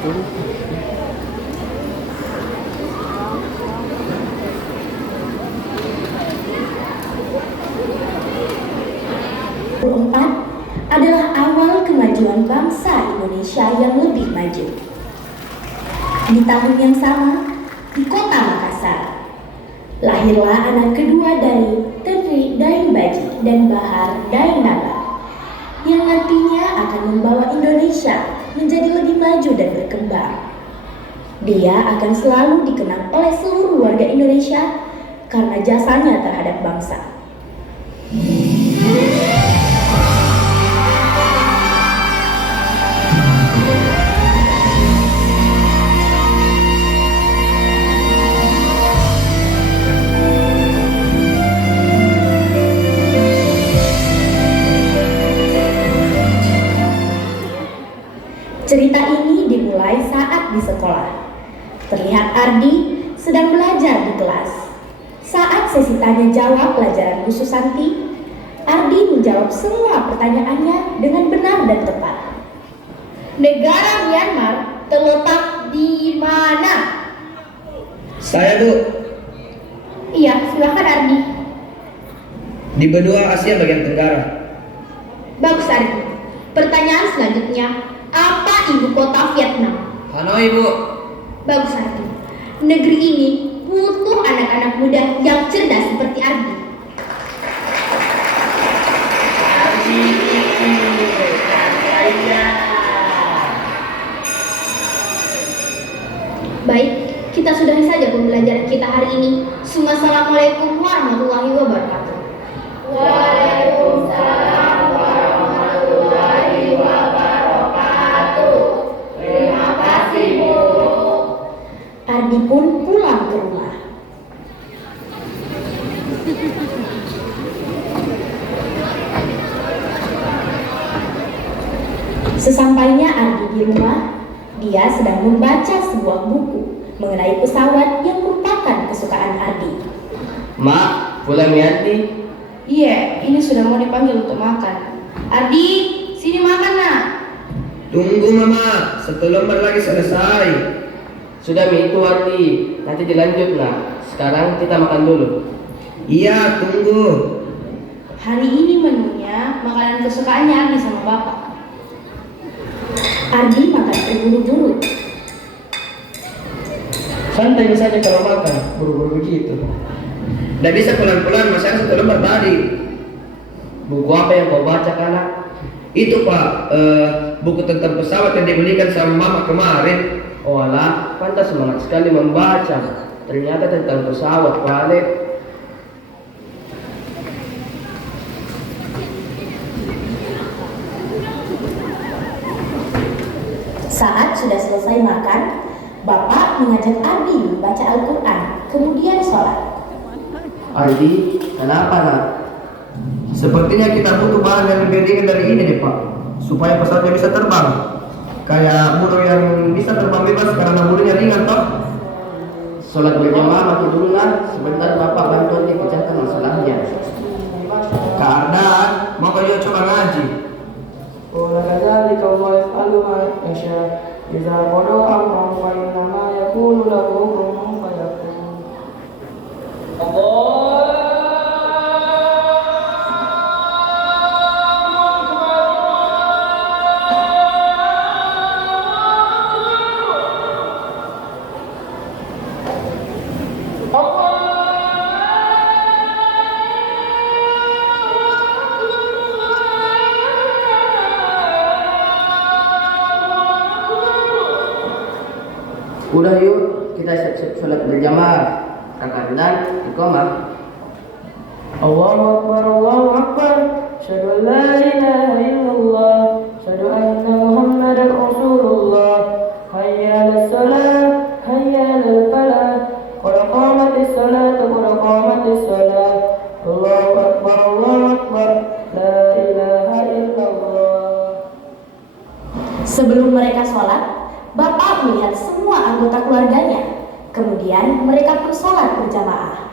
Keempat adalah awal kemajuan bangsa Indonesia yang lebih maju. Di tahun yang sama, di kota Makassar, lahirlah anak kedua dari Tedri Daeng Baji dan Bahar Daeng Naba, yang nantinya akan membawa Indonesia menjadi lebih maju dan berkembang. Dia akan selalu dikenang oleh seluruh warga Indonesia karena jasanya terhadap bangsa. Cerita ini dimulai saat di sekolah. Terlihat Ardi sedang belajar di kelas. Saat sesi tanya jawab pelajaran Bu Susanti, Ardi menjawab semua pertanyaannya dengan benar dan tepat. Negara Myanmar terletak di mana? Saya, Bu. Iya, silakan Ardi. Di benua Asia bagian tenggara. Bagus Ardi. Pertanyaan selanjutnya, apa ibu kota Vietnam? Hanoi, Bu. Bagus Ardi. Negeri ini butuh anak-anak muda yang cerdas seperti Ardi. Baik, kita sudahi saja pembelajaran kita hari ini. Assalamualaikum warahmatullahi wabarakatuh. Waalaikumsalam warahmatullahi wabarakatuh. Terima kasih, Bu. Ardi pun pulang ke rumah. Sesampainya Ardi di rumah, dia sedang membaca sebuah buku mengenai pesawat yang merupakan kesukaan Ardi. Mak, pulang ya, Ardi? Iya, ini sudah mau dipanggil untuk makan. Ardi, sini makan nak. Tunggu, Mama. 1 lembar lagi selesai. Sudah itu Ardi, nanti dilanjut nak. Sekarang kita makan dulu. Iya, tunggu. Hari ini menunya makanan kesukaannya Ardi sama bapak. Ardi makan terburu-buru. Santai saja kalau makan, buru-buru begitu. Nggak bisa pelan-pelan, masih ada 1 lembar tadi. Buku apa yang kau baca kanak? Itu, Pak, buku tentang pesawat yang dibelikan sama Mama kemarin. Oh alah, pantas semangat sekali membaca. Ternyata tentang pesawat, Pak. Saat sudah selesai makan, bapak mengajak Ardi membaca Al-Quran, kemudian sholat. Ardi, kenapa nak? Sepertinya kita butuh bahan yang lebih ringan dari ini deh, Pak, supaya pesawatnya bisa terbang. Kayak burung yang bisa terbang bebas karena burungnya ringan, toh. Sholat berjamaah mati dulu nak. Sebentar bapak bantuan dipecahkan masalahnya. Kak Ardan, mau kau juga coba ngaji? وَلَكَذَلِكَ اللَّهُ يَفْعَلُ مَا يَشَاءُ إِذَا قَضَىٰ أَمْرًا فَإِنَّمَا يَقُولُ لَهُ كُن فَيَكُونُ. Udah yuk, kita siap-siap sholat berjamaah. Rakaat dan iqamah. Allahu Akbar, Allahu Akbar. Asyhadu an la ilaha illallah. Asyhadu anna Muhammadar Rasulullah. Hayya 'alas salat, hayya 'alal falah. Qad qamatis salat, qad qamatis salat. Allahu Akbar, Allahu Akbar. La ilaha illallah. Sebelum mereka sholat, bapak melihat semua anggota keluarganya. Kemudian mereka pun sholat berjamaah.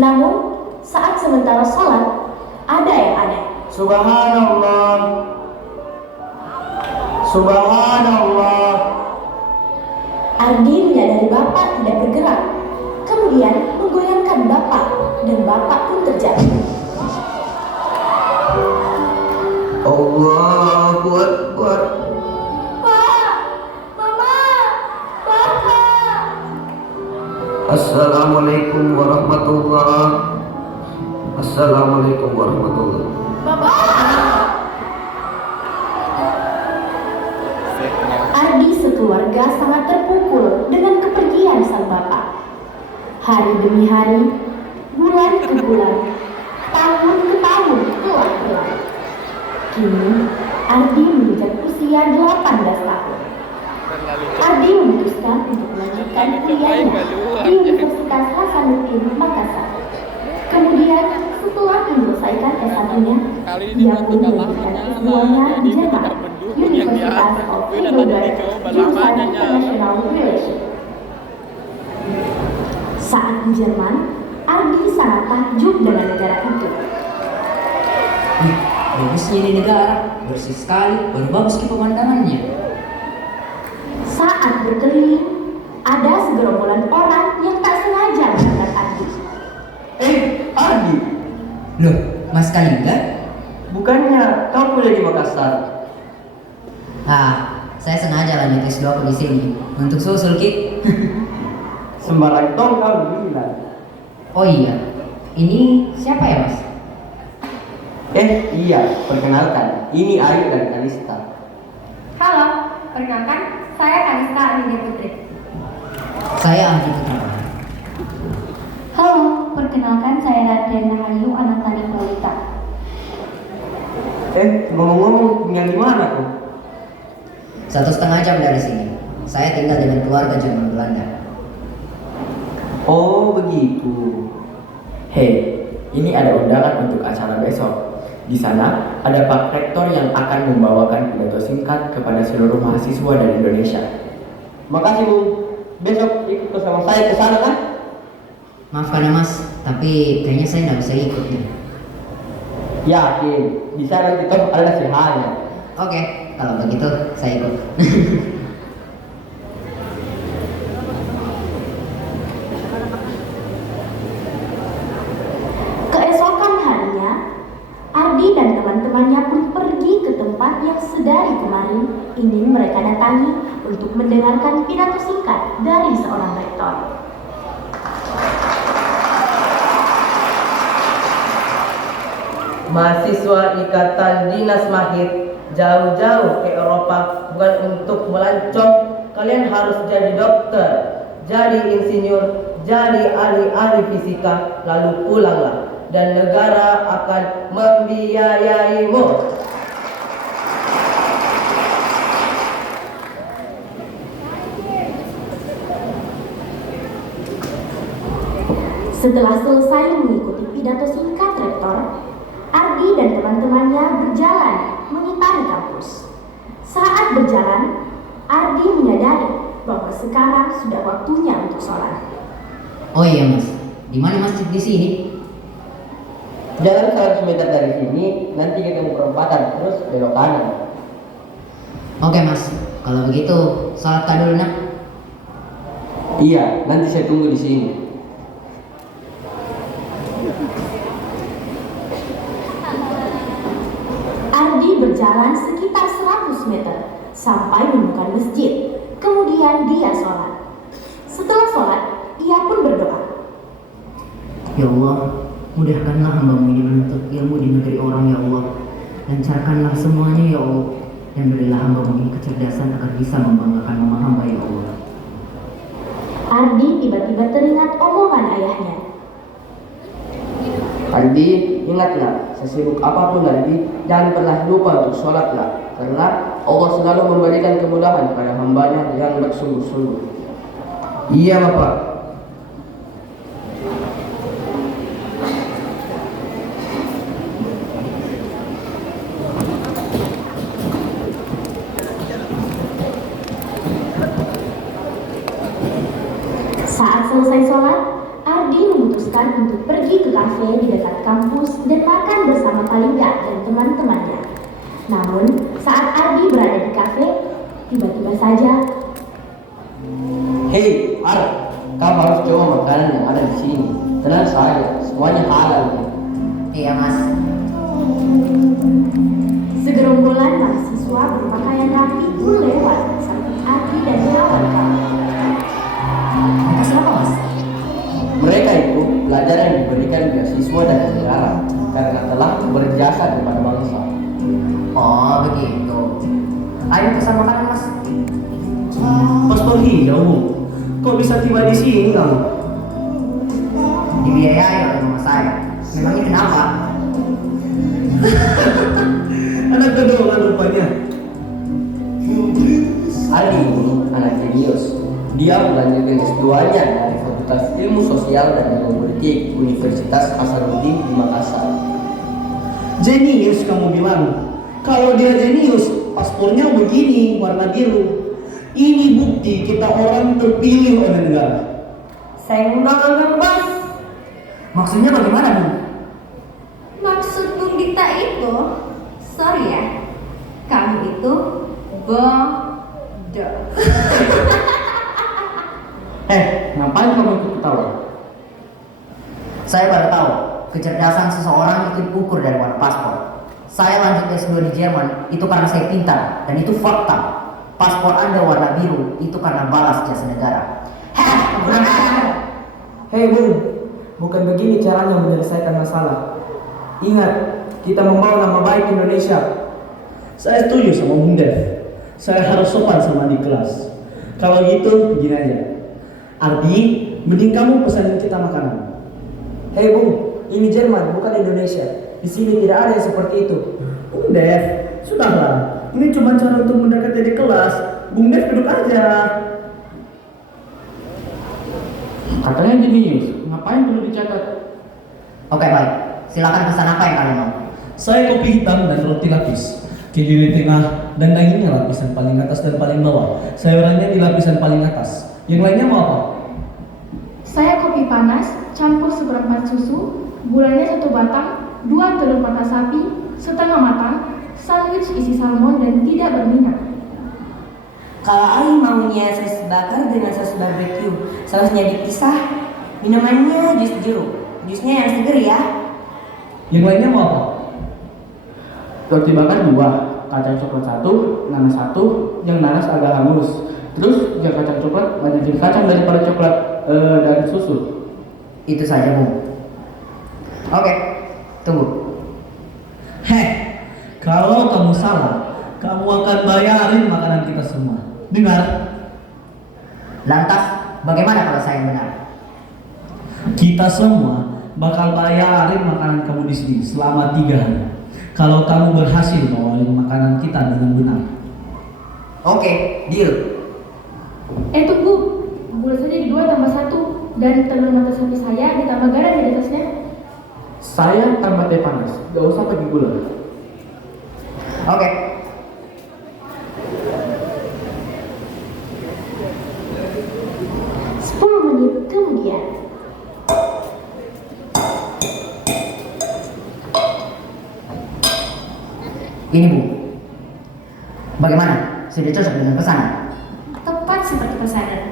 Namun, Saat sementara sholat, ada yang aneh. Subhanallah. Subhanallah. Ardi menyadari bapak tidak bergerak, kemudian menggoyangkan bapak, dan bapak pun terjatuh. Allahu Akbar. Pak, mama, bapak. Assalamualaikum warahmatullah. Assalamualaikum warahmatullah. Ardi sekeluarga sangat terpukul dengan kepergian sang bapak. Hari demi hari, bulan ke bulan, tahun ke tahun telah berlalu. Kini, Ardi menginjak usia 18 tahun. Ardi memutuskan untuk melanjutkan kuliahnya di Universitas Hasanuddin Makassar. Kemudian, setelah menyelesaikan S1-nya, dia pun melanjutkan S2-nya di Jerman, Universitas of Heidelberg, jurusan International Relations. Saat di Jerman, Ardi sangat takjub dengan negara itu. Bagusnya ini negara, bersih sekali, baru bagus ke pemandangannya. Saat berkeliling, ada segerombolan orang yang tak sengaja melihat Ardi. Ardi, Loh, Mas Kalinga? bukannya kau kuliah di Makassar? Saya sengaja lanjut S2 aku di sini untuk susul Ki. Sembarang tong kau bilang. Oh iya, ini siapa ya Mas? Iya, perkenalkan, ini Ayu dan Kalista. Halo, perkenalkan, saya Kalista Amelia Putri. Saya Andi Putra. Halo, perkenalkan saya Raden Rahayu, anak tani Lolita. Ngomong-ngomong, tinggal di mana kau? 1,5 jam dari sini. Saya tinggal dengan keluarga Jerman Belanda. Oh, begitu. Hei, ini ada undangan untuk acara besok. Di sana ada Pak Rektor yang akan membawakan pidato singkat kepada seluruh mahasiswa dari Indonesia. Makasih, Bu. Besok ikut bersama saya ke sana kan? Maafkan ya Mas, tapi kayaknya saya nggak bisa ikut nih. Yakin, di sana kita ada nasihatnya. Oke, kalau begitu saya ikut. Keesokan harinya, Ardi dan teman-temannya pun pergi ke tempat yang sedari kemarin ingin mereka datangi untuk mendengarkan pidato singkat dari seorang rektor. Mahasiswa Ikatan Dinas Mahir jauh-jauh ke Eropa bukan untuk melancong. Kalian harus jadi dokter, jadi insinyur, jadi ahli-ahli fisika, lalu pulanglah dan negara akan membiayaimu. Setelah selesai mengikuti pidato singkat rektor, Ardi dan teman-temannya berjalan mengitari kampus. Saat berjalan, Ardi menyadari bahwa sekarang sudah waktunya untuk sholat. Oh iya Mas, di mana masjid di sini? Jalan 100 meter dari sini, nanti ketemu perempatan, terus belok kanan. Oke Mas, kalau begitu sholat dulu nak. Iya, nanti saya tunggu di sini. Ardi berjalan sekitar 100 meter sampai menemukan masjid. Kemudian dia sholat. Setelah sholat, ia pun berdoa. Ya Allah, mudahkanlah hamba-Mu ini menuntut ilmu di negeri orang ya Allah. Lancarkanlah semuanya ya Allah. Dan berilah hamba-Mu ini kecerdasan agar bisa membanggakan mama hamba ya Allah. Ardi tiba-tiba teringat omongan ayahnya. Ardi, ingatlah, sesibuk apapun Ardi, jangan pernah lupa untuk sholatlah, karena Allah selalu memberikan kemudahan pada hambanya yang bersungguh-sungguh. Iya, Bapak. Saat selesai sholat, Ardi memutuskan untuk pergi ke kampus kafe di dekat kampus dan makan bersama Talia dan teman-temannya. Namun, saat Ardi berada di kafe, tiba-tiba saja, Hei, Ar, kamu harus coba makanan yang ada di sini. Tenang saja, semuanya halal. Iya mas. segerombolan mahasiswa berpakaian rapi pun lewat sampai Ardi dan kawan-kawan. Mereka siapa mas? Mereka itu pelajar yang diberikan beasiswa dari negara karena telah berjasa kepada bangsa. Oh begitu. Ayo pesan makanan mas. Paspor hijau, kok bisa tiba di sini kamu? Dibiayai oleh mama saya. Memangnya kenapa? Anak kedua rupanya. Aldi ini anak jenius. Dia melanjutkan S2-nya dari Fakultas Ilmu Sosial dan Ilmu Politik Universitas Hasanuddin di Makassar. Jenius kamu bilang. Kalau dia jenius, paspornya begini, warna biru. Ini bukti kita orang terpilih oleh negara. Senggol bos. Maksudnya bagaimana bu? Maksud Bung Dita itu, sorry ya, kamu itu bodoh. Ngapain kamu ikut ketawa? Saya baru tahu kecerdasan seseorang itu diukur dari warna paspor. Saya lanjut S2 di Jerman itu karena saya pintar dan itu fakta. Paspor Anda warna biru itu karena balas jasa negara. Hei Bung, bukan begini caranya menyelesaikan masalah. Ingat, kita membawa nama baik Indonesia. Saya setuju sama Bung Dev. Saya harus sopan sama di kelas. Kalau gitu, gini aja. Ardi, mending kamu pesanin kita makanan. Hei Bung, ini Jerman bukan Indonesia. Di sini tidak ada yang seperti itu. Bung Dev, sudahlah. Ini cuma cara untuk mendekati di kelas. Bung Dev duduk aja. Katanya jenius, ngapain perlu dicatat? Oke baik, silakan pesan apa yang kalian mau. Saya kopi hitam dan roti lapis, keju di tengah dan dagingnya lapisan paling atas dan paling bawah. Sayurannya di lapisan paling atas. Yang lainnya mau apa? Saya kopi panas, campur seperempat susu, gulanya 1 batang, 2 telur mata sapi, setengah matang, sandwich isi salmon dan tidak berminyak. Kalau Ali maunya saus bakar dengan saus barbecue, sausnya dipisah, minumannya jus jeruk, jusnya yang seger ya. Yang lainnya mau apa? Roti bakar 2, kacang coklat 1, nanas 1, yang nanas agak hangus. Terus yang kacang coklat banyakin kacang daripada coklat dan susu. Itu saja bu. Oke, tunggu. Kalau kamu salah, kamu akan bayarin makanan kita semua. Dengar? Lantas, bagaimana kalau saya benar? Kita semua bakal bayarin makanan kamu di sini selama 3 hari. Kalau kamu berhasil bawain makanan kita dengan benar. Oke, deal. Tunggu, gula saja di 2 tambah 1 dan telur mata sapi saya ditambah garam di atasnya. Saya tambah teh panas, gak usah pakai gula. Oke. Menit kemudian, Ini bu. Bagaimana? Sudah cocok dengan pesanan? tepat seperti pesanan.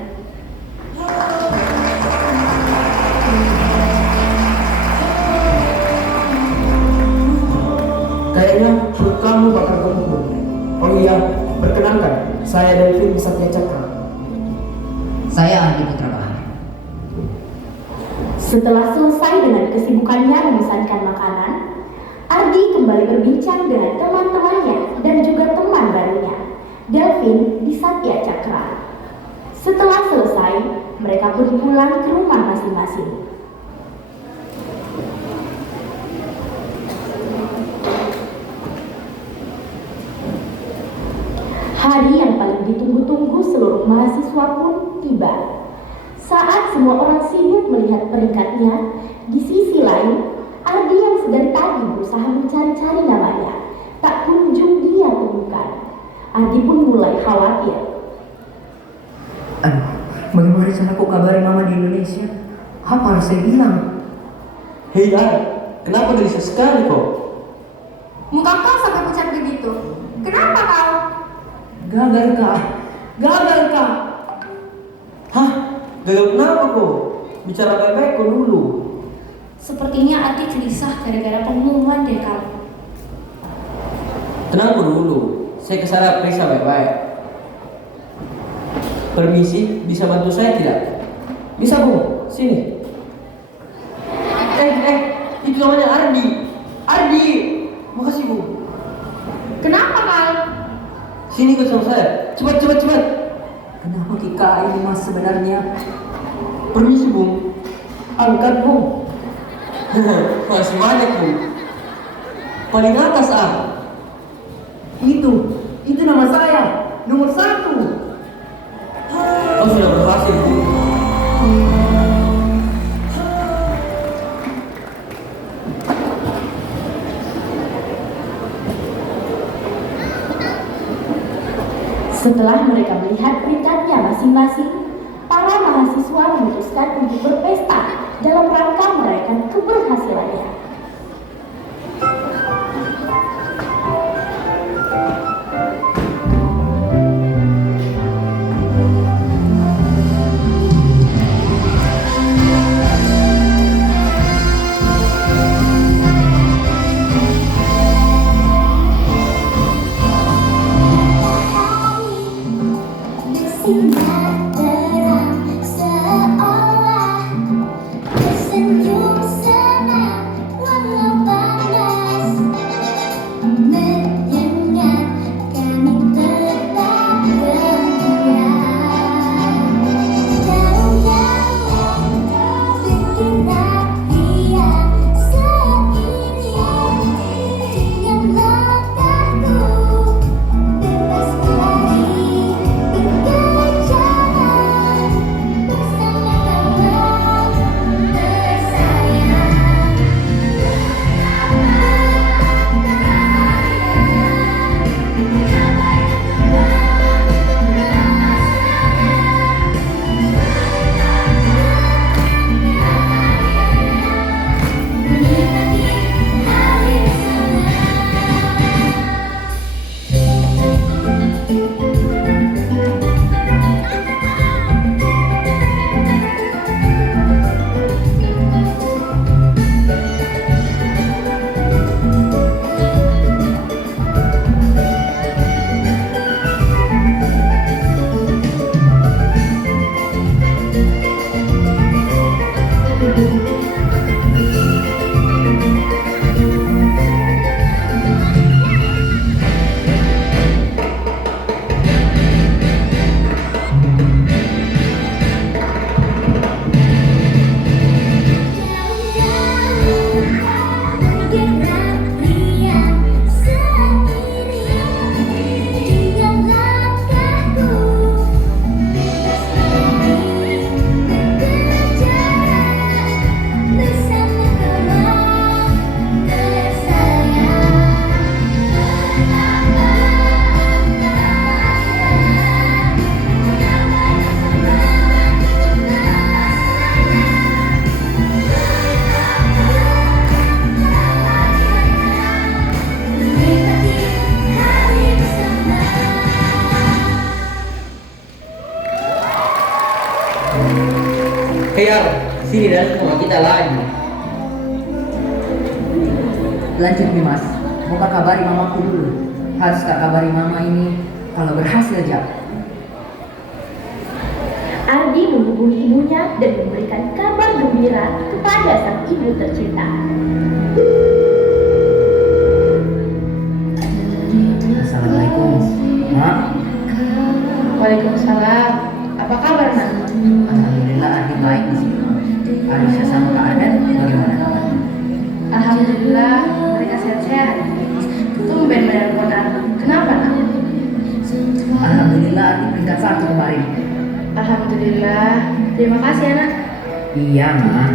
Kayaknya perut kamu bakal gemuk. Oh iya, perkenalkan, saya Delvin Satya Cakra. Saya Andi Putra Bahar. Setelah selesai dengan kesibukannya memesankan makanan, Ardi kembali berbincang dengan teman-temannya dan juga teman barunya, Delvin di Satya Cakra. Setelah selesai, mereka pun pulang ke rumah masing-masing. Hari yang paling ditunggu-tunggu seluruh mahasiswa pun tiba. Saat semua orang sibuk melihat peringkatnya, di sisi lain, Ardi yang sedari tadi berusaha mencari-cari namanya, tak kunjung dia temukan. Ardi pun mulai khawatir. Aduh, bagaimana cara aku kabari mama di Indonesia? Apa harus saya bilang? Hei kenapa gelisah sekali kok? Muka kau sampai pucat begitu. Kenapa kau? Gagal kak. Hah? Gagal kenapa kok? Bicara baik-baik kok dulu. Sepertinya Ardi gelisah gara-gara pengumuman deh kau. Tenang dulu, saya kesana periksa baik-baik. Permisi, bisa bantu saya tidak? Bisa Bu, sini. Itu namanya Ardi, makasih Bu. Kenapa kau? Sini ikut sama saya, cepat. Kenapa Kika ini mas sebenarnya? Permisi Bu, angkat Bu. Masih banyak Bu. Paling atas Itu nama saya, nomor 1. Oh sudah berhasil Bu. Setelah mereka melihat peringkatnya masing-masing, para mahasiswa memutuskan untuk berpesta dalam rangka merayakan keberhasilannya. Sinar terang seolah tersenyum senang walau panas menyengat kami tetap gembira jauh-jauh pikiran riang seiring dengan langkahku bebas berlari Sini dan sama kita lagi. Lanjut nih mas, mau kak kabari mamaku dulu. Harus kak kabari mama ini kalau berhasil aja. Ardi menghubungi ibunya dan memberikan kabar gembira kepada sang ibu tercinta. Assalamualaikum, Mak. Waalaikumsalam. Apa kabar nak? Alhamdulillah Ardi baik di sini. Aisyah sama Kak Adan bagaimana kabar? Alhamdulillah mereka sehat-sehat. Tumben menelpon Ardi. Kenapa nak? Alhamdulillah Ardi peringkat 1 kemarin. Alhamdulillah. Terima kasih anak. Iya Mak.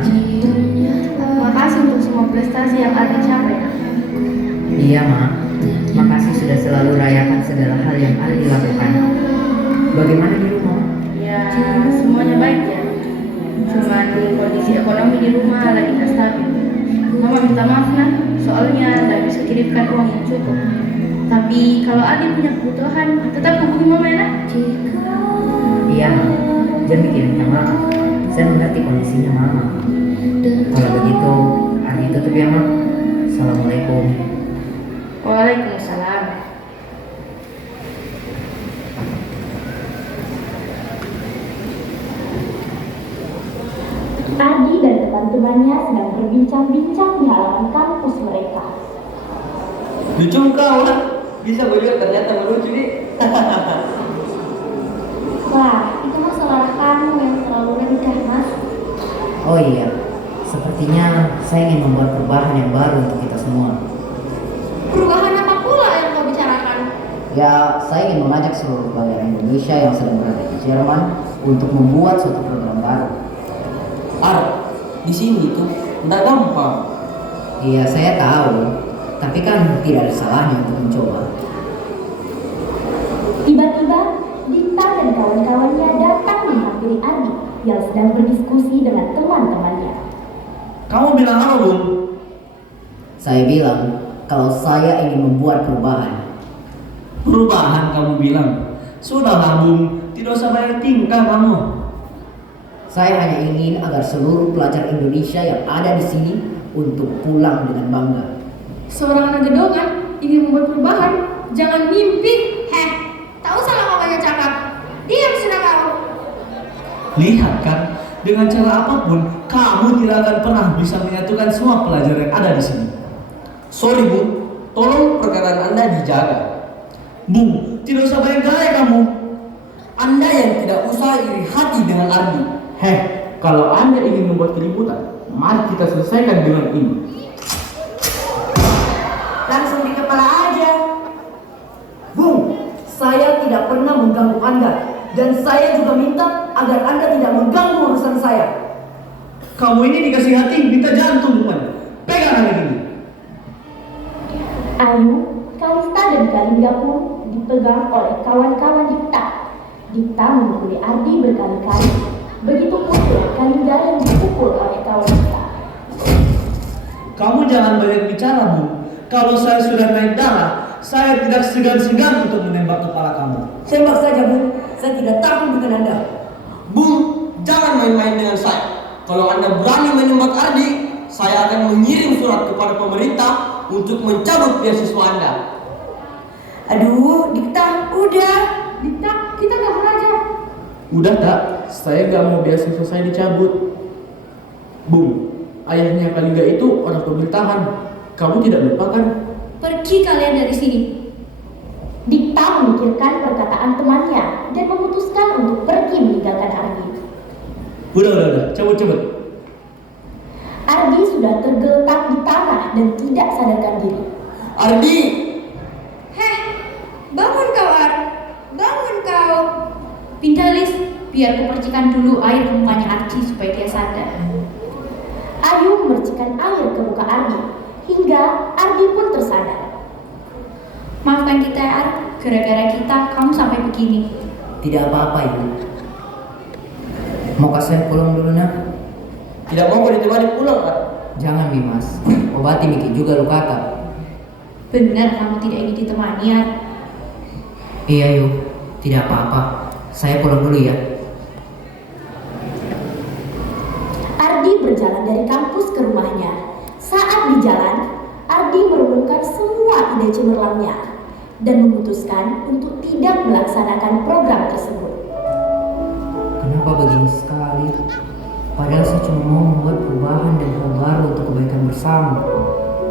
Makasih untuk semua prestasi yang Ardi capai nak. Iya Mak. Makasih sudah selalu rayakan segala hal yang Ardi lakukan. Bagaimana di rumah? Ya semuanya baik ya. Cuman kondisi ekonomi di rumah lagi tak stabil. Mama minta maaf nak, soalnya nggak bisa kirimkan uang yang cukup. Tapi kalau Adi punya kebutuhan, tetap hubungi Mama ya nak. Iya, jangan bikin minta maaf. Saya mengerti kondisinya Mama. Kalau begitu, Adi tutup ya Mak. Assalamualaikum. Waalaikumsalam. Adi dan teman-temannya sedang berbincang-bincang di halaman kampus mereka. Lucu kau lah. Bisa gue juga ternyata melucu nih. Wah, itu masalah kamu yang terlalu rendah, Mas. Oh iya, sepertinya saya ingin membuat perubahan yang baru untuk kita semua. Perubahan apa pula yang kau bicarakan? Ya, saya ingin mengajak seluruh pelajar Indonesia yang sedang berada di Jerman untuk membuat suatu program baru. Di sini tuh nggak gampang. Iya, saya tahu. Tapi kan tidak ada salahnya untuk mencoba. Tiba-tiba, Dita dan kawan-kawannya datang menghampiri Adi yang sedang berdiskusi dengan teman-temannya. Kamu bilang apa, Bung? Saya bilang kalau saya ingin membuat perubahan. Perubahan kamu bilang? Sudahlah, Bung. Tidak usah bayar tingkah kamu. Saya hanya ingin agar seluruh pelajar Indonesia yang ada di sini untuk pulang dengan bangga. Seorang anak gedongan ingin membuat perubahan, jangan mimpi. Tahu salah mamanya cakap. Diam sudah kau. Lihat kan, dengan cara apapun, kamu tidak akan pernah bisa menyatukan semua pelajar yang ada di sini. Sorry Bung, tolong perkataan Anda dijaga. Bung, tidak usah bayar kamu. Anda yang tidak usah iri hati dengan Ardi. Kalau Anda ingin membuat keributan, mari kita selesaikan dengan ini. Langsung di kepala aja. Bung, saya tidak pernah mengganggu Anda. Dan saya juga minta agar Anda tidak mengganggu urusan saya. Kamu ini dikasih hati, minta jantung rupanya. Pegang anak ini. Ayu, Kalista dan Kalingga pun dipegang oleh kawan-kawan Dita. Dita memukuli Ardi berkali-kali. Begitupun dengan Kalingga yang dipukul oleh kawan Dita. Kamu jangan banyak bicara, Bu. Kalau saya sudah naik darah, saya tidak segan-segan untuk menembak kepala kamu. Tembak saja, Bung. Saya tidak takut dengan Anda. Bung, jangan main-main dengan saya. Kalau Anda berani menembak Ardi, saya akan mengirim surat kepada pemerintah untuk mencabut beasiswa Anda. Aduh, Dikta, udah. Dita, kita gak belajar. Udah tak, saya gak mau beasiswa saya dicabut. Bung, ayahnya Kalingga itu orang pemerintahan. Kamu tidak lupa kan? Pergi kalian dari sini. Dita memikirkan perkataan temannya dan memutuskan untuk pergi meninggalkan Ardi. Udah, cabut. Ardi sudah tergeletak di tanah dan tidak sadarkan diri. Ardi! Bangun kau, Ar. Bangun kau. Pindah, Lis. Biar ku percikan dulu air ke mukanya Ardi supaya dia sadar. Ayu memercikan air ke muka Ardi hingga Ardi pun tersadar. Maafkan kita, Ar. Gara-gara kita, kamu sampai begini. Tidak apa-apa, Ibu. Maukah saya pulang dulu, nak? Tidak mau ditemani pulang, Ar. Jangan, Dimas. Obati Miki juga luka tak. Benar kamu tidak ingin ditemani, Ar. Iya, Yu. Tidak apa-apa. Saya pulang dulu ya. Ardi berjalan dari kampus ke rumahnya. Saat di jalan, Ardi merenungkan semua ide cemerlangnya dan memutuskan untuk tidak melaksanakan program tersebut. Kenapa begini sekali? Padahal saya cuma mau membuat perubahan dan hal baru untuk kebaikan bersama.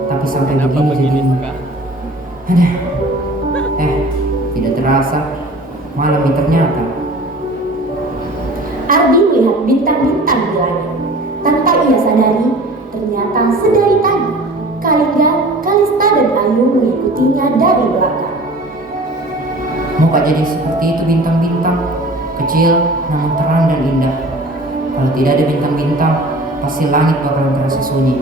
Tapi sampai begini jadinya. Tidak terasa. Malam ini ternyata. Ardi melihat bintang-bintang di langit. Tanpa ia sadari, ternyata sedari tadi Kalingga, Kalista dan Ayu mengikutinya dari belakang. Maukah jadi seperti itu bintang-bintang? Kecil, namun terang dan indah. Kalau tidak ada bintang-bintang, pasti langit bakalan terasa sunyi.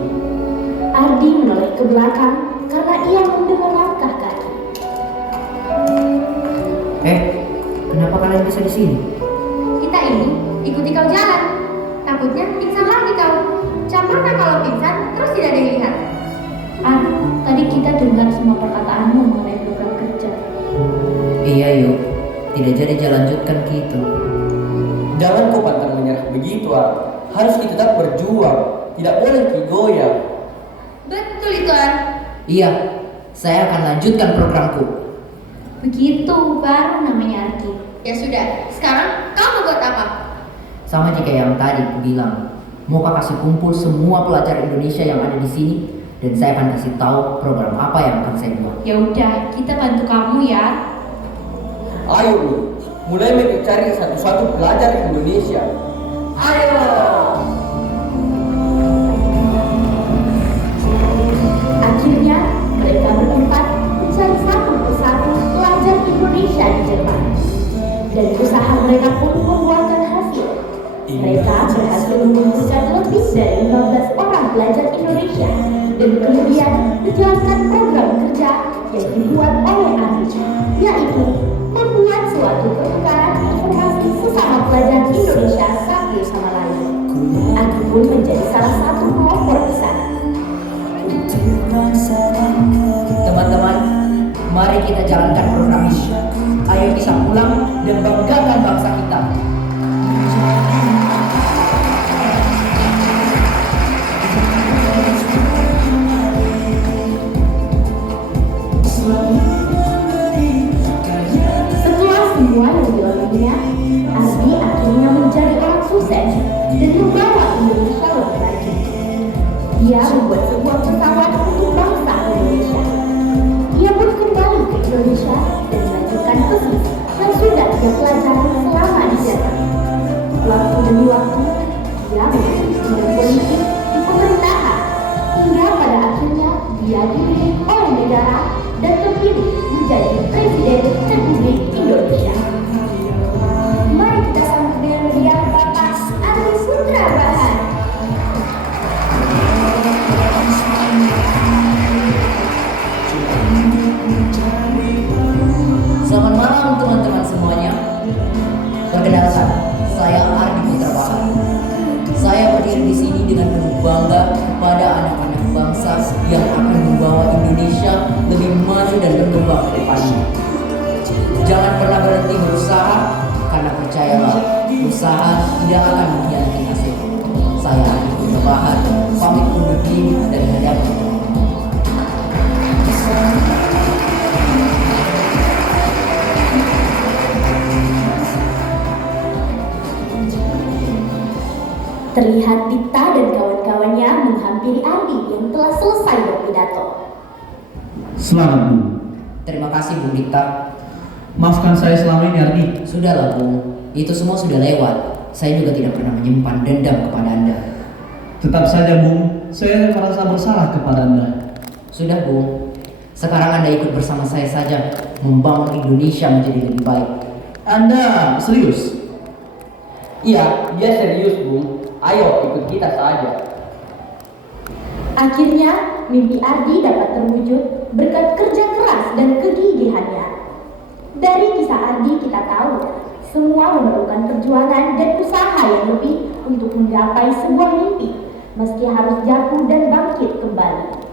Ardi menoleh ke belakang karena ia mendengar langkah kaki. Kenapa kalian bisa di sini? Kita ini ikuti kau jalan. Takutnya pingsan lagi kau. Macam mana kalau pingsan terus tidak ada yang lihat. Tadi kita dengar semua perkataanmu mengenai program kerja. Iya yuk, tidak jadi lanjutkan gitu. Jangan kau pantang menyerah begitu, Ar. Harus kita tetap berjuang. Tidak boleh goyah. Betul itu, Ar. Iya, saya akan lanjutkan programku. Begitu baru namanya Arki. Ya sudah, sekarang kamu buat apa? Sama jika yang tadi aku bilang, mau kasih kumpul semua pelajar Indonesia yang ada di sini, dan saya akan kasih tahu program apa yang akan saya buat. Ya udah, kita bantu kamu ya. Ayo nih, mulai mencari satu-satu pelajar Indonesia. Ayo. Akhirnya, mereka berempat mencari satu persatu pelajar Indonesia di Jerman. Dan usaha mereka pun membuahkan hasil. Mereka berhasil mengumpulkan lebih dari 15 orang pelajar Indonesia dan kemudian menjalankan program kerja yang dibuat oleh Ardi, yaitu membuat suatu pertukaran informasi sesama pelajar Indonesia satu sama lain. Ardi pun menjadi salah satu pelopor di sana. Teman-teman, mari kita jalankan program ini. Ayo kita pulang dan banggakan bangsa kita. Setelah semua yang dilakukannya, Ardi akhirnya menjadi orang sukses dan membawa Indonesia lebih maju. Dia membuat sebuah pesawat untuk bangsa Indonesia. Ia pun kembali ke Indonesia dan melanjutkan tesis yang sudah dia pelajari selama di Jerman. Waktu demi waktu, dia menjadi pemimpin politik di pemerintahan hingga pada akhirnya dia dipilih oleh negara dan terpilih menjadi Presiden Republik Indonesia. Mari kita sambut dengan meriah Bapak Ardi Sutra Bahan. Selamat malam teman-teman semuanya. Perkenalkan, saya Ardi Putra Bahan. Saya berdiri di sini dengan penuh bangga kepada anak-anak bangsa yang akan membawa Indonesia lebih maju dan berkembang ke depannya. Jangan pernah berhenti berusaha, karena percayalah, usaha tidak akan mengkhianati hasil. Saya Ardi Putra Bahan, pamit undur diri dan hadapi. Terlihat Dita dan kawan-kawannya menghampiri Ardi yang telah selesai berpidato. Selamat Bu. Terima kasih Bu Dita. Maafkan saya selama ini Ardi. Sudahlah Bu, itu semua sudah lewat. Saya juga tidak pernah menyimpan dendam kepada Anda. Tetap saja Bung, saya merasa bersalah kepada Anda. Sudah Bu, sekarang Anda ikut bersama saya saja membangun Indonesia menjadi lebih baik. Anda serius? Iya, dia serius, Bung. Ayo ikut kita saja. Akhirnya, mimpi Ardi dapat terwujud berkat kerja keras dan kegigihannya. Dari kisah Ardi kita tahu, semua memerlukan perjuangan dan usaha yang lebih untuk menggapai sebuah mimpi, meski harus jatuh dan bangkit kembali.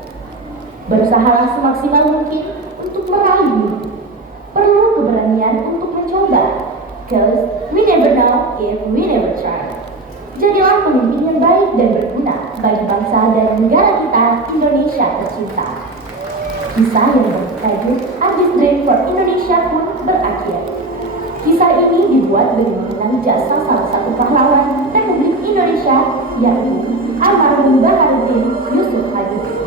Berusahalah semaksimal mungkin untuk meraih mimpi. Perlu keberanian untuk mencoba, cause we never know if we never try. Jadilah pemimpin yang baik dan berguna bagi bangsa dan negara kita, Indonesia tercinta. Kisah yang bertajuk Ardi's Dream for Indonesia pun berakhir. Kisah ini dibuat demi mengenang jasa salah satu pahlawan Republik Indonesia, yaitu almarhum Baharudin Yusuf Habibie.